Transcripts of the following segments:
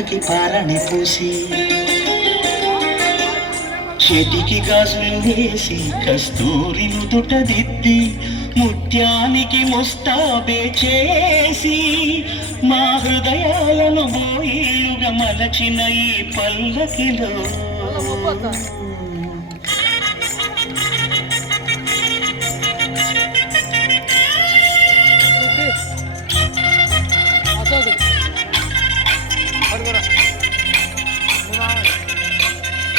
కళ్ళకి పాలని పోసి చేతికి గాజులు వేసి కస్తూరి నుదుట దిద్ది ముత్యానికి ముస్తాబే చేసి మా హృదయాలను బోయిలుగా మలచిన ఈ పల్లకిలో.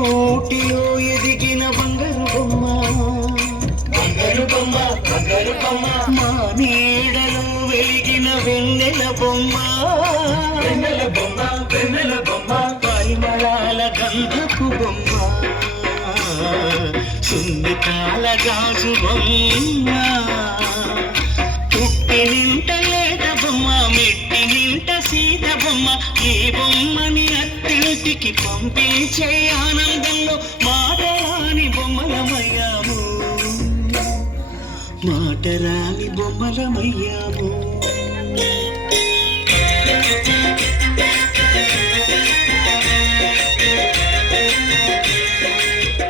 మా గోటిలో ఎదిగిన బంగారు బొమ్మ బంగారు బొమ్మ బంగారు బొమ్మ మా నీడలో వెలిగిన వెన్నెల బొమ్మ. వెన్నెల బొమ్మ వెన్నెల బొమ్మ. పరిమళాల గంధపు బొమ్మ. సున్నితాల గాజు బొమ్మ. పుట్టి నింట లేత బొమ్మ మెట్టి నింట సీత బొమ్మ ఈ బొమ్మని అత్తింటికి పంపించే ఆనందంలో మాటరాని బొమ్మలమయ్యాము. మాటరాని బొమ్మలమయ్యాము.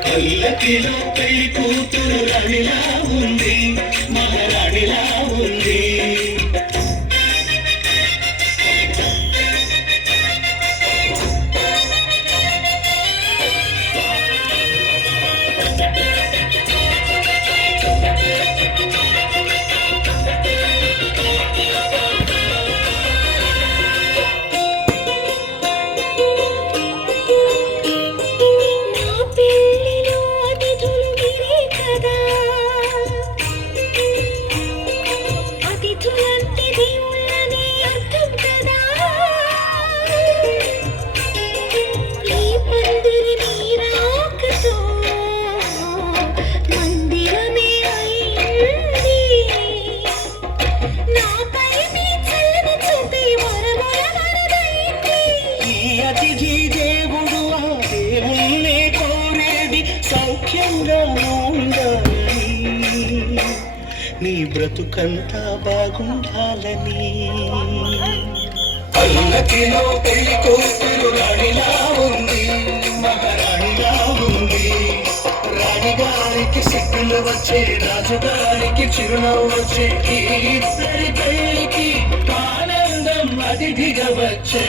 పల్లకిలో పెళ్ళి కూతురు రాణిలా ఉంది మహారాణిలా ఈ దేవుడు ఆ దేవుణ్ణే కోరేది సౌఖ్యంగా ఉండాలని. నీ బ్రతుకంతా బాగుండాలని. పల్లకిలో పెళ్ళి కూతురు రాణిలా ఉంది మహారాణిలా ఉంది. రాణిగారికి సిగ్గులు వచ్చే రాజుగారికి చిరునవ్వు వచ్చే ఇద్దరి పెళ్ళికి ఆనందం అతిథిగా వచ్చే.